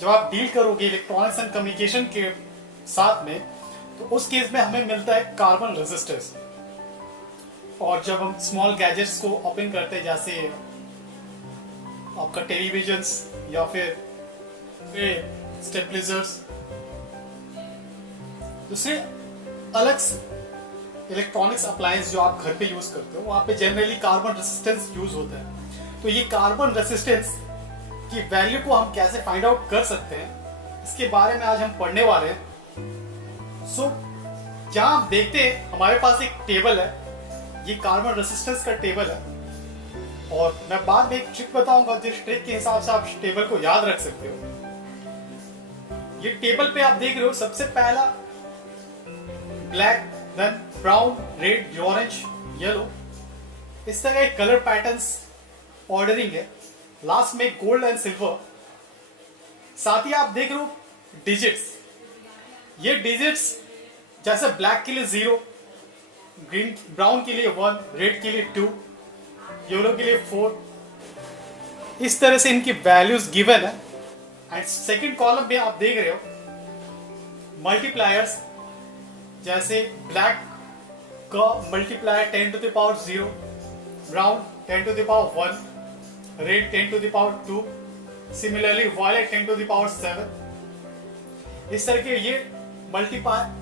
जब आप डील करोगे इलेक्ट्रॉनिक्स एंड कम्युनिकेशन के साथ में, तो उस केस में हमें मिलता है कार्बन रेजिस्टेंस। और जब हम स्मॉल गैजेट्स को ओपन करते हैं, जैसे आपका टेलीविजन्स या फिर स्टेबलाइजर्स, दूसरे अलग इलेक्ट्रॉनिक्स अप्लायंस जो आप घर पे यूज करते हो, वहां पे जनरली कार्बन रेजिस्टेंस यूज होता है। तो ये कार्बन रेजिस्टेंस की वैल्यू को हम कैसे फाइंड आउट कर सकते हैं, इसके बारे में आज हम पढ़ने वाले हैं। सो जहां आप देखते हैं हमारे पास एक टेबल है, ये कार्बन रेजिस्टेंस का टेबल है, और मैं बाद में एक ट्रिक बताऊंगा जिस ट्रिक के हिसाब से आप टेबल को याद रख सकते हो। ये टेबल पे आप देख रहे हो, सबसे पहला black, then brown, red, orange, yellow, इस तरह के कलर पैटर्न्स ऑर्डरिंग है। लास्ट में गोल्ड एंड सिल्वर। साथ ही आप देख रहे हो डिजिट्स। ये डिजिट्स जैसे ब्लैक के लिए 0, ग्रीन ब्राउन के लिए 1, रेड के लिए 2, येलो के लिए 4, इस तरह से इनकी वैल्यूज गिवन है। एंड सेकंड कॉलम में आप देख रहे हो मल्टीप्लायर्स, जैसे ब्लैक का multiplier 10 to the power 0, brown 10 to the power 1, red 10 to the power 2, similarly violet 10 to the power 7। इस तरह के ये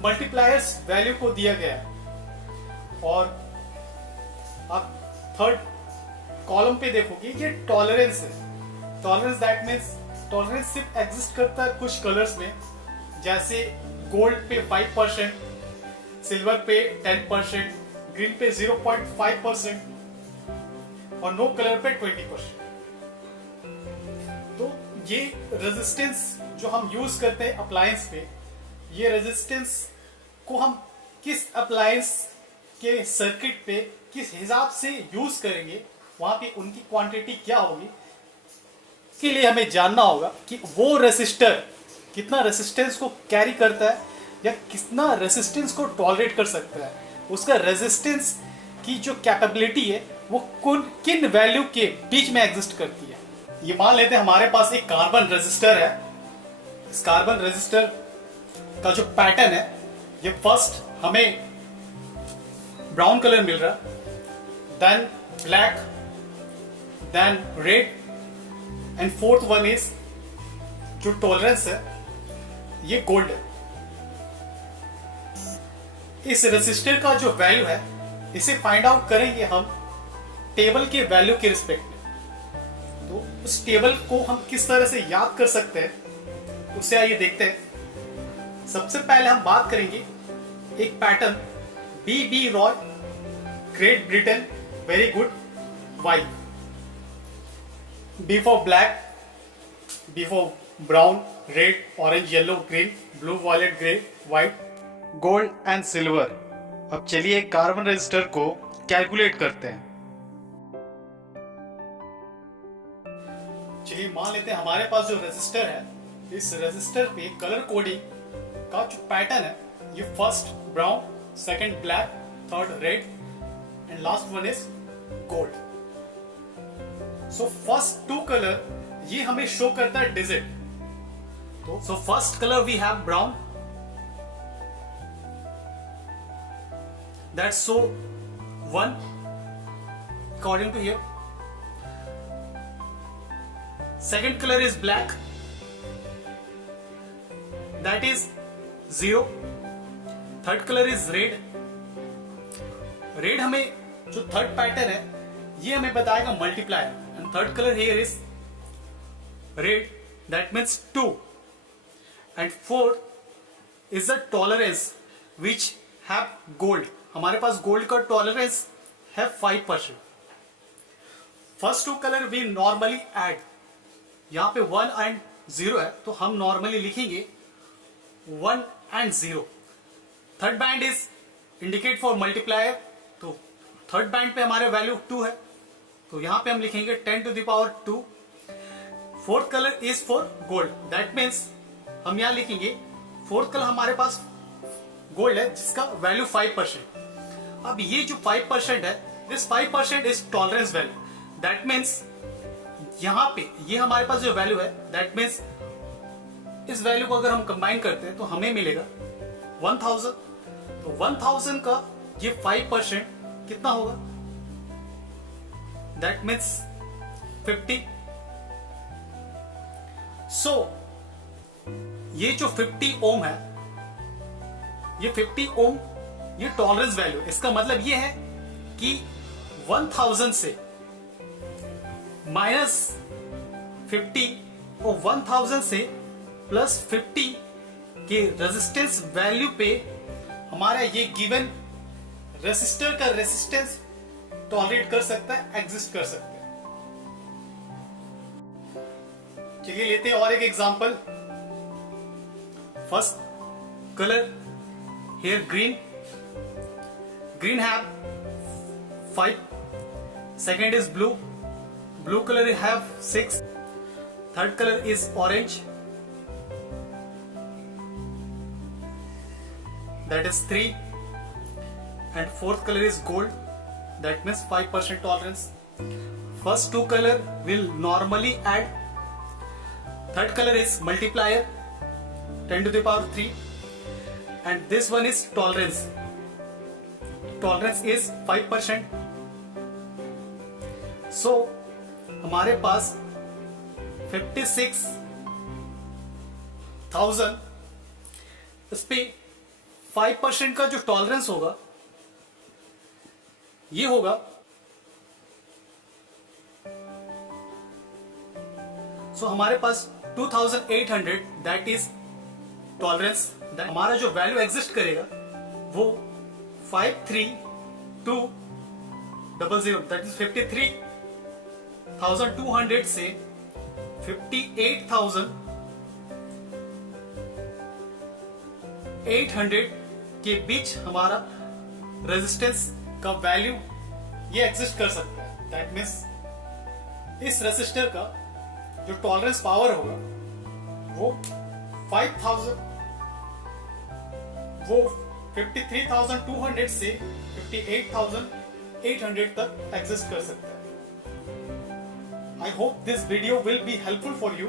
मल्टीप्लायर्स वैल्यू को दिया गया है। और आप थर्ड कॉलम पे देखोगे ये टॉलरेंस है। टॉलरेंस दैट मीन्स टॉलरेंस सिर्फ एग्जिस्ट करता है कुछ कलर्स में, जैसे गोल्ड पे 5%, सिल्वर पे 10%, ग्रीन पे 0.5% और नो कलर पे 20%। तो ये रेजिस्टेंस जो हम यूज करते हैं अप्लायंस पे, ये रेजिस्टेंस को हम किस अप्लायंस के सर्किट पे किस हिसाब से यूज करेंगे, वहां पे उनकी क्वांटिटी क्या होगी, के लिए हमें जानना होगा कि वो रेसिस्टर कितना रेसिस्टेंस को कैरी करता है या कितना रेसिस्टेंस को टॉलरेट कर सकता है। उसका रेजिस्टेंस की जो कैपेबिलिटी है वो किन वैल्यू के बीच में एग्जिस्ट करती है। ये मान लेते हैं हमारे पास एक कार्बन रेजिस्टर है। इस कार्बन रेजिस्टर का जो पैटर्न है, ये फर्स्ट हमें ब्राउन कलर मिल रहा है, then black, then red, and fourth one is जो टॉलरेंस है, ये गोल्ड है। इस रेसिस्टर का जो वैल्यू है, इसे फाइंड आउट करेंगे हम टेबल के वैल्यू के रिस्पेक्ट में। तो उस टेबल को हम किस तरह से याद कर सकते हैं, उससे आइए देखते हैं। सबसे पहले हम बात करेंगे एक pattern B Roy, Great Britain, very good, Y. B for black, B for brown, red, orange, yellow, green, blue, violet, grey, white, gold and silver। अब चलिए कार्बन रेजिस्टर को कैलकुलेट करते हैं। चलिए मान लेते हैं हमारे पास जो रेजिस्टर है, इस रेजिस्टर पे कलर कोडिंग का जो पैटर्न है, ये first brown, second black, third red and last one is gold. So first two colour ये हमें शो करता है डिजिट। तो so first colour we have brown, that's so 1 according to here. Second colour is black, that is 0। Third colour is red. Red हमें जो third pattern है, ये हमें बताएगा multiplier. And third color here is red, that means 2. And fourth is the tolerance which have gold. हमारे पास gold का tolerance है 5%. First two colour we normally add, यहाँ पे 1 and 0 है, तो हम नॉर्मली लिखेंगे 1 and 0. Third band is indicate for multiplier, तो थर्ड बैंड पे हमारे वैल्यू 2 है, तो यहां पे हम लिखेंगे 10 to the power 2। Fourth colour is for gold, that means हम यहां लिखेंगे फोर्थ कलर हमारे पास गोल्ड है जिसका वैल्यू 5%। अब ये जो 5% है, this 5% is tolerance value, that means यहां पे ये हमारे पास जो वैल्यू है, दैट मीन्स इस वैल्यू को अगर हम कंबाइन करते हैं तो हमें मिलेगा 1000। तो 1000 का ये 5% कितना होगा? That means 50। सो ये जो 50 ओम है, ये 50 ओम ये टॉलरेंस वैल्यू, इसका मतलब ये है कि 1000 से -50 और 1000 से +50 के रेजिस्टेंस वैल्यू पे हमारा ये गिवन रेसिस्टर का रेसिस्टेंस टॉलरेट कर सकता है, एग्जिस्ट कर सकता है। चलिए लेते हैं और एक example. First colour here green have 5, second is blue color have 6, third color is orange, that is 3, and fourth color is gold, that means 5% tolerance. First two color will normally add, third color is multiplier 10 to the power 3, and this one is tolerance is 5%. so हमारे पास 56,000, इस पे 5% का जो tolerance होगा ये होगा हमारे पास 2800, that is tolerance. हमारा जो वैल्यू एग्जिस्ट करेगा वो 53200, दैट इज 53,200 से 58,800 के बीच हमारा रेजिस्टेंस का वैल्यू ये एग्जिस्ट कर सकता है। दैट मीन्स इस रेसिस्टर का जो टॉलरेंस पावर होगा वो 53,200 से 58,800 तक एग्जिस्ट कर सकता है। I hope this video will be helpful for you.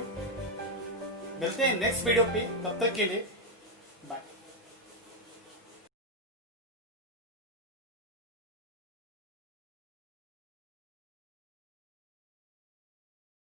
मिलते हैं नेक्स्ट वीडियो पे, तब तक के लिए बाय।